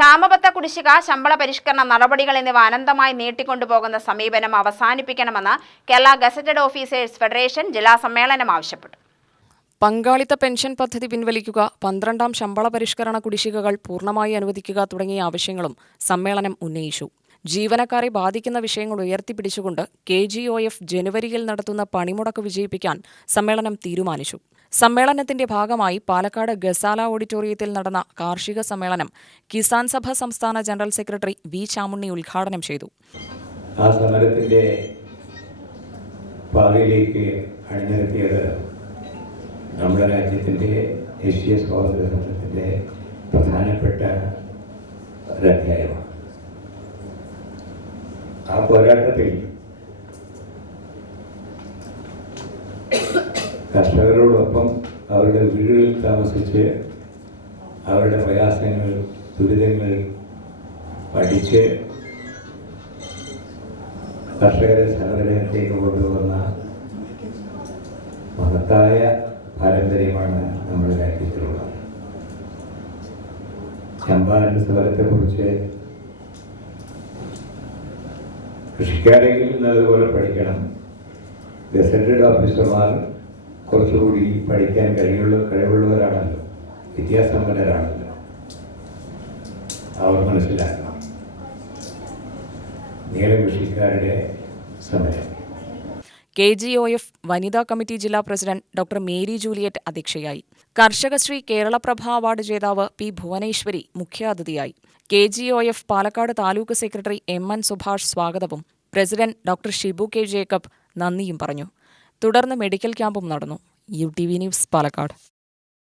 ക്ഷാമബത്ത കുടിശ്ശിക, ശമ്പള പരിഷ്കരണ നടപടികൾ എന്നിവ അനന്തമായി നീട്ടിക്കൊണ്ടുപോകുന്ന സമീപനം അവസാനിപ്പിക്കണമെന്ന് കേരള ഗസറ്റഡ് ഓഫീസേഴ്സ് ഫെഡറേഷൻ ജില്ലാ സമ്മേളനം ആവശ്യപ്പെട്ടു. പങ്കാളിത്ത പെൻഷൻ പദ്ധതി പിൻവലിക്കുക, 12ാം ശമ്പള പരിഷ്കരണ കുടിശ്ശികകൾ പൂർണ്ണമായി അനുവദിക്കുക തുടങ്ങിയ ആവശ്യങ്ങളും സമ്മേളനം ഉന്നയിച്ചു. ജീവനക്കാരെ ബാധിക്കുന്ന വിഷയങ്ങൾ ഉയർത്തിപ്പിടിച്ചുകൊണ്ട് KGOF ജനുവരിയിൽ നടത്തുന്ന പണിമുടക്ക് വിജയിപ്പിക്കാൻ സമ്മേളനം തീരുമാനിച്ചു. സമ്മേളനത്തിന്റെ ഭാഗമായി പാലക്കാട് ഗസാല ഓഡിറ്റോറിയത്തിൽ നടന്ന കാർഷിക സമ്മേളനം കിസാൻ സഭ സംസ്ഥാന ജനറൽ സെക്രട്ടറി വി ചാമുണ്ണി ഉദ്ഘാടനം ചെയ്തു. ആ സമരത്തിന്റെ പാതയിലേക്ക് അണിനിരത്തിയത് നമ്മുടെ രാജ്യത്തിന്റെ ദേശീയ സ്വാതന്ത്ര്യ സമരത്തിന്റെ പ്രധാനപ്പെട്ട ഒരധ്യായമാണ്. ആ പോരാട്ടത്തിൽ കർഷകരോടൊപ്പം അവരുടെ വീടുകളിൽ താമസിച്ച് അവരുടെ പ്രയാസങ്ങൾ, ദുരിതങ്ങൾ പഠിച്ച് കർഷകരെ സമരത്തിലേക്ക് കൊണ്ടുവന്ന മഹത്തായ പാരമ്പര്യമാണ് നമ്മുടെ രാജ്യത്തിലുള്ളത്. ചമ്പാരൻ സമരത്തെക്കുറിച്ച് കൃഷിക്കാരെങ്കിൽ നല്ലതുപോലെ പഠിക്കണം. ഗസറ്റഡ് ഓഫീസർമാർ കുറച്ചുകൂടി പഠിക്കാൻ കഴിവുള്ളവരാണല്ലോ, വിദ്യാസമ്പന്നരാണല്ലോ. അവർ മനസ്സിലാക്കണം നീലകൃഷിക്കാരുടെ സമരം. KGOF വനിതാ കമ്മിറ്റി ജില്ലാ പ്രസിഡന്റ് ഡോക്ടർ മേരി ജൂലിയറ്റ് അധ്യക്ഷയായി. കർഷകശ്രീ കേരളപ്രഭ അവാർഡ് ജേതാവ് P. ഭുവനേശ്വരി മുഖ്യാതിഥിയായി. KGOF Palakkad taluk secretary MN Subhash സ്വാഗതവും president doctor Shibu K. Jacob നന്ദിയും പറഞ്ഞു. തുടർന്ന് മെഡിക്കൽ ക്യാമ്പും നടന്നു. UTV news Palakkad.